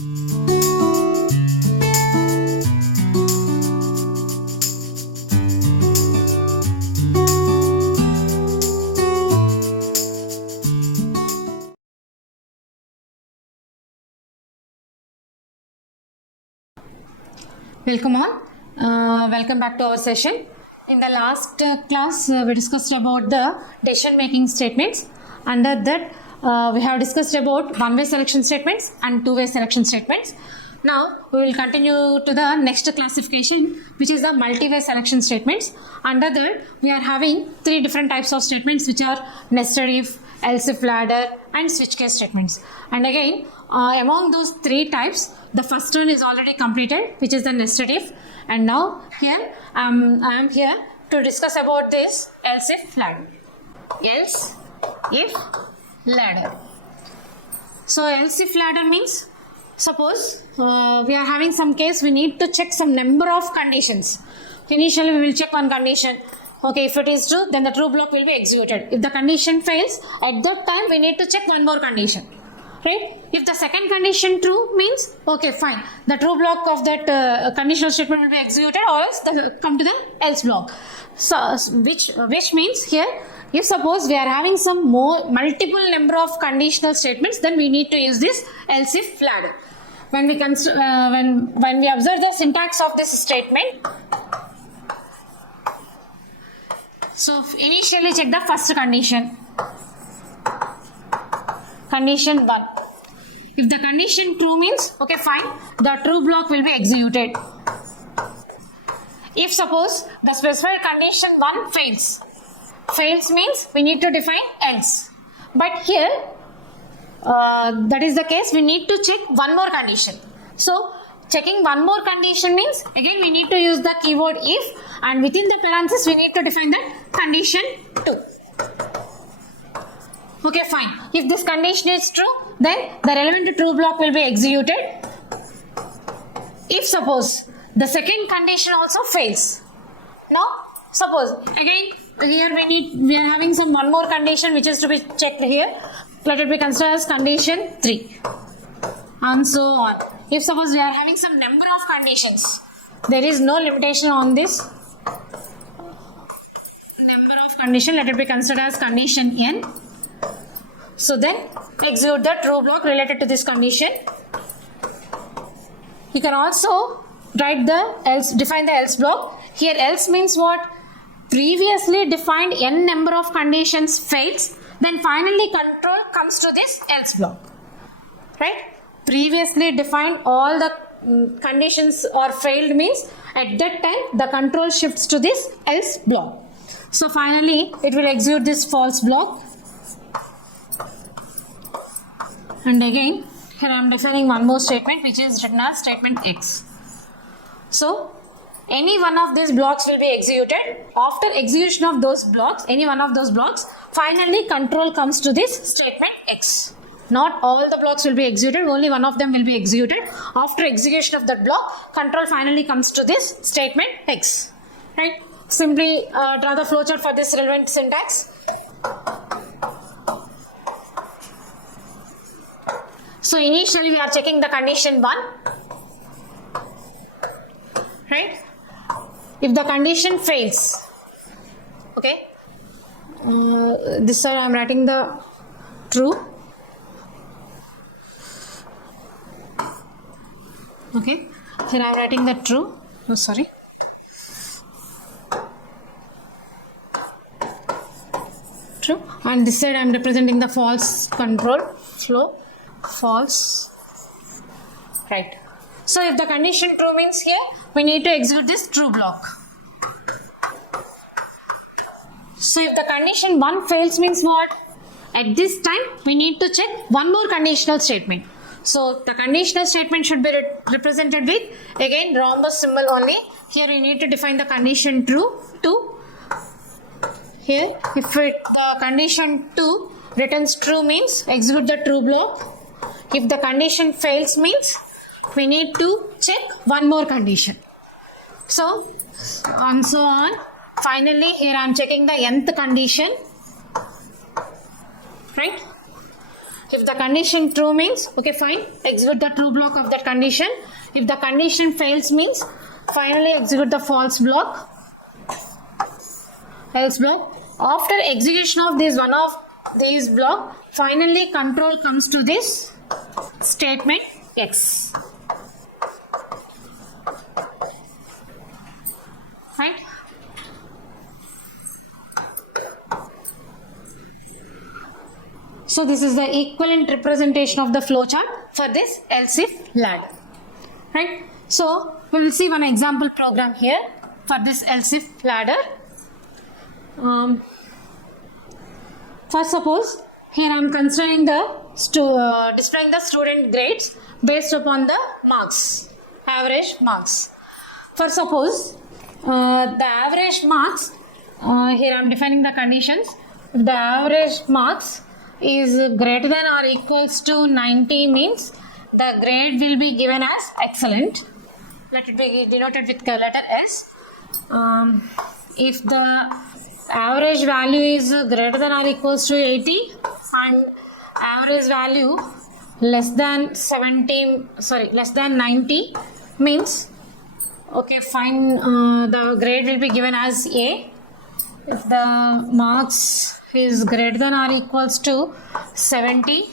Welcome all. Welcome back to our session. In the last class, we discussed about the decision making statements. Under that, we have discussed about one-way selection statements and two-way selection statements. Now, we will continue to the next classification, which is the multi-way selection statements. Under that, we are having three different types of statements, which are nested if, else if ladder, and switch case statements. And again, among those three types, the first one is already completed, which is the nested if. And now here I am here to discuss about this else if ladder. Else if ladder. So else if ladder means, suppose we are having some case, we need to check some number of conditions. Initially we will check one condition. Okay, if it is true, then the true block will be executed. If the condition fails, at that time we need to check one more condition. Right? If the second condition true means, okay, fine, the true block of that conditional statement will be executed, or else come to the else block. So, which means here, if suppose we are having some multiple number of conditional statements, then we need to use this else if ladder. When we when we observe the syntax of this statement, so initially check the first condition. Condition 1. If the condition true means, okay, fine, the true block will be executed. If suppose the specified condition 1 fails means we need to define else. But here, that is the case, we need to check one more condition. So, checking one more condition means, again we need to use the keyword if, and within the parenthesis we need to define that condition 2. Okay, fine. If this condition is true, then the relevant true block will be executed. If suppose the second condition also fails. Now, suppose again here we are having some one more condition which is to be checked here. Let it be considered as condition 3, and so on. If suppose we are having some number of conditions, there is no limitation on this number of condition. Let it be considered as condition n. So then execute the true block related to this condition. You can also write the else, define the else block. Here else means what? Previously defined n number of conditions fails, then finally control comes to this else block. Right? Previously defined all the conditions are failed means at that time the control shifts to this else block. So finally it will execute this false block. And again, here I am defining one more statement which is written as statement X. So, any one of these blocks will be executed. After execution of those blocks, any one of those blocks, finally control comes to this statement X. Not all the blocks will be executed, only one of them will be executed. After execution of that block, control finally comes to this statement X. Right? Simply draw the flowchart for this relevant syntax. So initially we are checking the condition 1, right? If the condition fails, okay, this side I am writing the true, okay, here I am writing the true, oh sorry, true, and this side I am representing the false control flow. False, right? So if the condition true means here we need to execute this true block. So if the condition 1 fails means what? At this time we need to check one more conditional statement. So the conditional statement should be represented with again rhombus symbol only. Here we need to define the condition true 2. Here if the condition 2 returns true means execute the true block. If the condition fails means we need to check one more condition. So, and so on. Finally, here I am checking the nth condition. Right? If the condition true means, okay, fine, execute the true block of that condition. If the condition fails means, finally execute the false block. Else block. After execution of this one of these block, finally control comes to this statement X. Right? So this is the equivalent representation of the flowchart for this else if ladder. Right? So we will see one example program here for this else if ladder. First, suppose here I am considering the displaying the student grades based upon the marks, average marks. For suppose the average marks, here I am defining the conditions. If the average marks is greater than or equals to 90 means the grade will be given as excellent. Let it be denoted with letter S. If the average value is greater than or equals to 80 and average value less than 90 means, okay, fine, the grade will be given as A. If the marks is greater than or equals to 70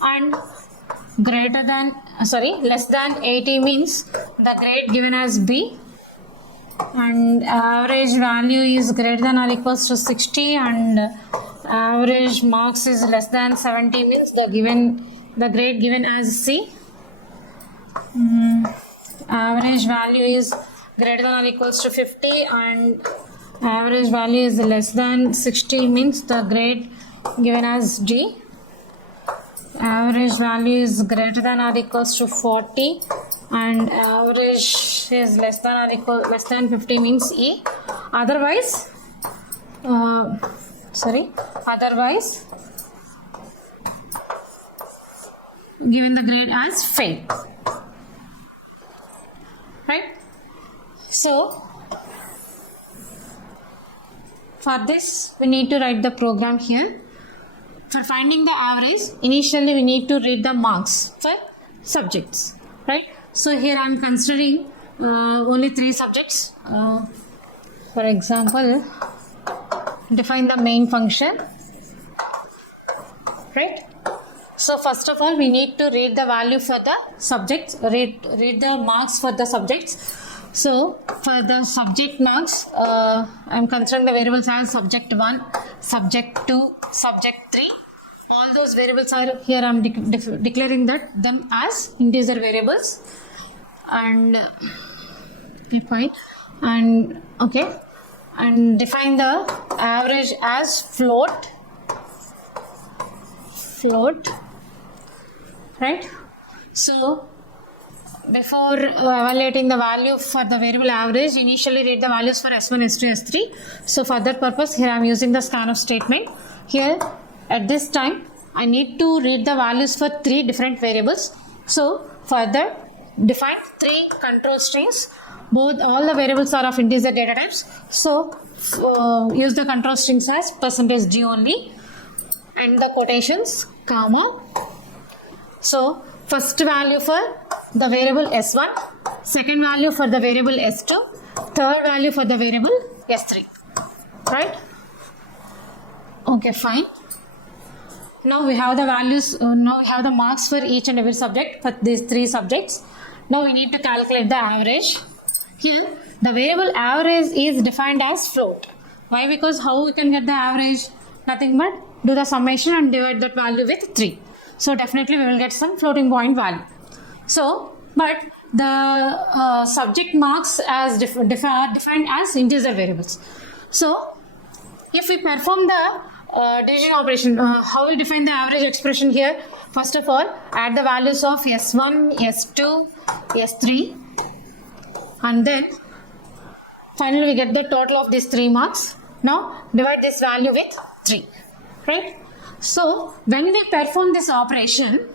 and less than 80 means the grade given as B. And average value is greater than or equals to 60 and average marks is less than 70 means the grade given as C. Average value is greater than or equals to 50 and average value is less than 60 means the grade given as D. Average value is greater than or equals to 40 and average is less than 50 means E. Otherwise given the grade as fail. Right? So for this we need to write the program here. For finding the average, initially we need to read the marks for subjects, right? So here I am considering only 3 subjects. For example, define the main function, right? So first of all, we need to read the value for the subjects, read the marks for the subjects. So for the subject marks, I am considering the variables as subject 1, subject 2, subject 3. All those variables are here. I am declaring them as integer variables, and fine. And okay, and define the average as float, right? So before evaluating the value for the variable average, initially read the values for S1, S2, S3. So for that purpose, here I am using the scanf statement. Here at this time, I need to read the values for 3 different variables. So further, define 3 control strings. All the variables are of integer data types. So use the control strings as %d only and the quotations, comma. So first value for the variable S1, second value for the variable S2, third value for the variable S3, right? Okay, fine. Now we have the values, now we have the marks for each and every subject for these 3 subjects. Now we need to calculate the average. Here the variable average is defined as float. Why? Because how we can get the average? Nothing but do the summation and divide that value with 3. So definitely we will get some floating point value. So, but the subject marks as defined as integer variables. So if we perform the division operation, how we define the average expression here? First of all, add the values of S1, S2, S3, and then finally we get the total of these 3 marks. Now divide this value with 3, right? So when we perform this operation,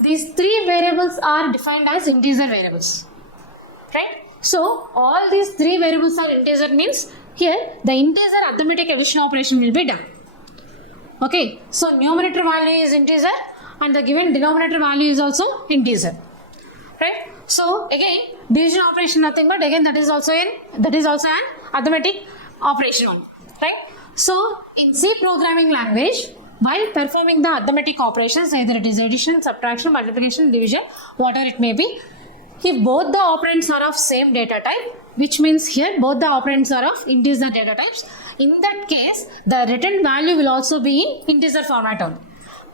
these 3 variables are defined as integer variables, right? So all these 3 variables are integer means here the integer arithmetic addition operation will be done. Okay, so numerator value is integer and the given denominator value is also integer. Right? So again, division operation nothing but again that is also an arithmetic operation only. Right? So in C programming language, while performing the arithmetic operations, either it is addition, subtraction, multiplication, division, whatever it may be, if both the operands are of same data type, which means here both the operands are of integer data types, in that case the written value will also be in integer format only.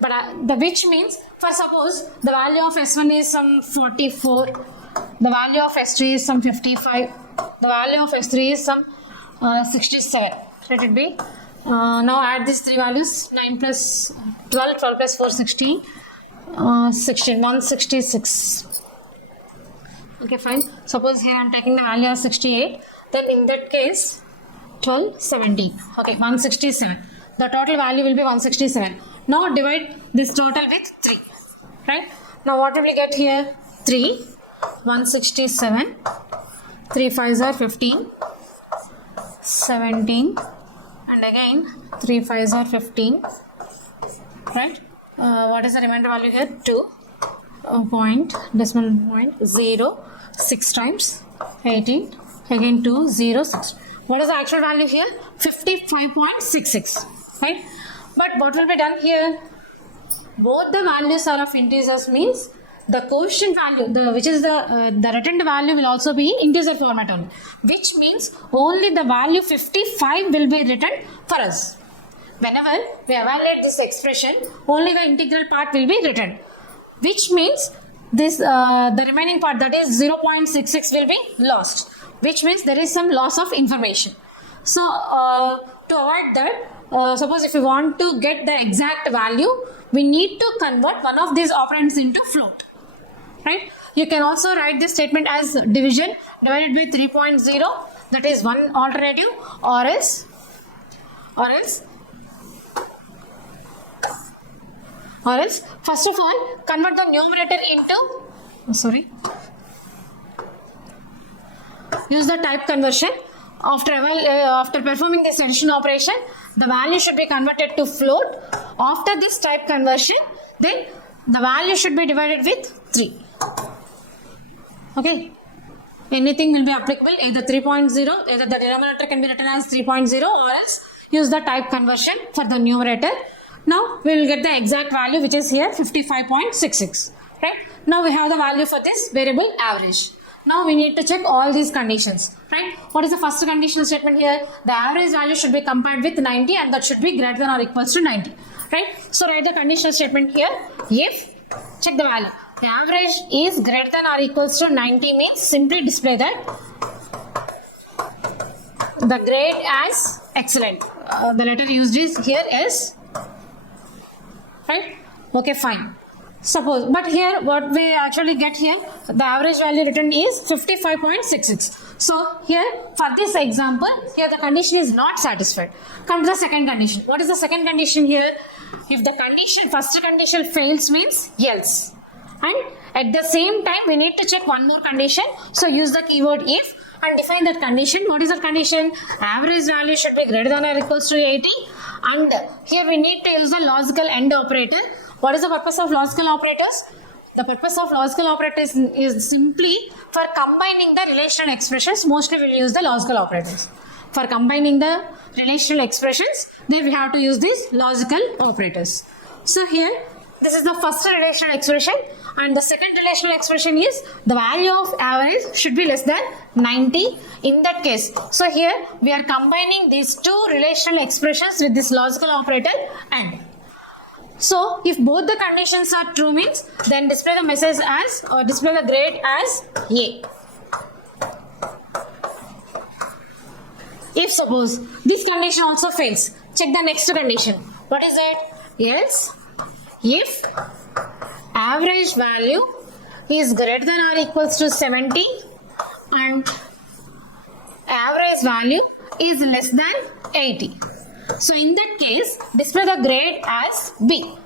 But which means, for suppose the value of S1 is some 44, the value of S2 is some 55, the value of S3 is some 67. Let it be. Now add these three values, 9 plus 12, 12 plus 4, 16, 16, 166. Okay, fine. Suppose here I am taking the value of 68, then in that case 12, 17. Okay, 167. The total value will be 167. Now divide this total with 3. Right? Now what will we get here? 3, 167, 3 5s are 15, 17, and again 3 5s are 15. Right? What is the remainder value here? 2. Decimal point 0 6 times 18, again 2 0 6. What is the actual value here? 55.66. Right? But what will be done here? Both the values are of integers means the quotient value, which is the returned value will also be in integer format only. Which means only the value 55 will be written for us. Whenever we evaluate this expression, only the integral part will be written. Which means this the remaining part, that is 0.66, will be lost. Which means there is some loss of information. So to avoid that, suppose if we want to get the exact value, we need to convert one of these operands into float. Right? You can also write this statement as division divided by 3.0, that is one alternative, or else first of all convert the numerator into use the type conversion. After performing this addition operation, the value should be converted to float. After this type conversion, then the value should be divided with 3. Okay, anything will be applicable, either 3.0, either the denominator can be written as 3.0, or else use the type conversion for the numerator. Now we will get the exact value, which is here 55.66. Right? Now we have the value for this variable average. Now we need to check all these conditions. Right? What is the first conditional statement here? The average value should be compared with 90 and that should be greater than or equals to 90. Right? So write the conditional statement here. If, check the value, the average is greater than or equals to 90 means simply display that the grade as excellent. The letter used is here is, right? Okay, fine. Suppose, but here what we actually get here, the average value written is 55.66. So here for this example, here the condition is not satisfied. Come to the second condition. What is the second condition here? If the condition, first condition fails means else. And at the same time we need to check one more condition. So use the keyword if and define that condition. What is that condition? Average value should be greater than or equals to 80. And here we need to use the logical AND operator. What is the purpose of logical operators? The purpose of logical operators is simply for combining the relational expressions. Mostly we will use the logical operators. For combining the relational expressions, then we have to use these logical operators. So here, this is the first relational expression, and the second relational expression is the value of average should be less than 90 in that case. So here we are combining these two relational expressions with this logical operator AND. So if both the conditions are true means, then display the message as, or display the grade as A. If suppose this condition also fails, check the next condition. What is it? Else, if average value is greater than or equals to 70 and average value is less than 80. So in that case, display the grade as B.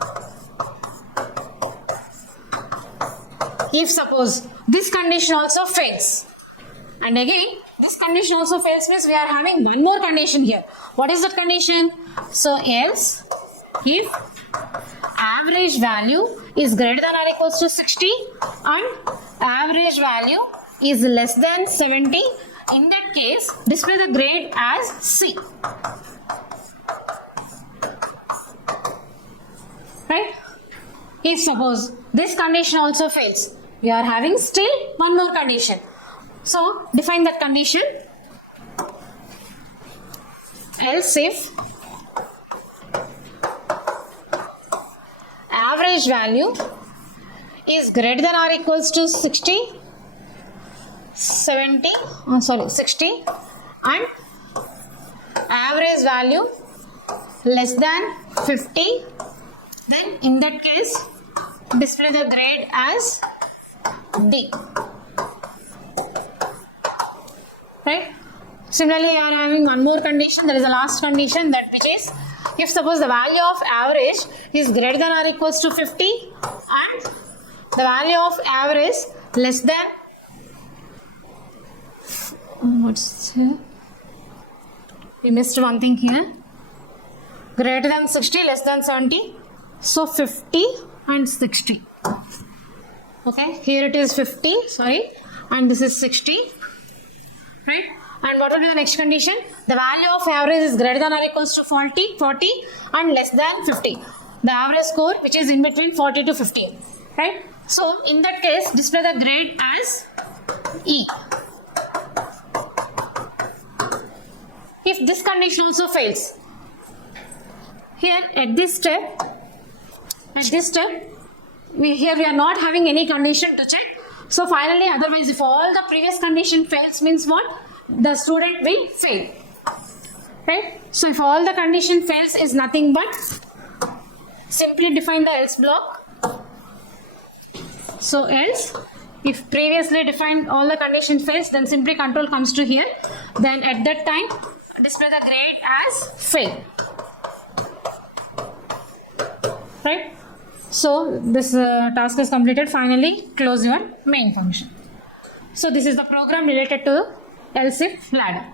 If suppose this condition also fails, and again this condition also fails means we are having one more condition here. What is that condition? So else, if average value is greater than or equals to 60 and average value is less than 70, in that case display the grade as C. Right? If suppose this condition also fails, we are having still one more condition. So define that condition. Else if average value is greater than or equals to 60 and average value less than 50, then in that case display the grade as D. Right? Similarly, you are having one more condition. There is a last condition, that which is if suppose the value of average is greater than or equals to 50 and the value of average less than what's here? We missed one thing here. Greater than 60, less than 70. So 50 and 60. Okay, here it is 50, sorry, and this is 60. Right? And what will be the next condition? The value of average is greater than or equals to 40 and less than 50. The average score which is in between 40 to 50. Right? So in that case display the grade as E. If this condition also fails, here at this step we are not having any condition to check. So finally, otherwise if all the previous condition fails means what? The student will fail. Right? So if all the condition fails is nothing but simply define the else block. So else, if previously defined all the condition fails, then simply control comes to here. Then at that time display the grade as fail. Right? So this task is completed. Finally close your main function. So this is the program related to else if ladder.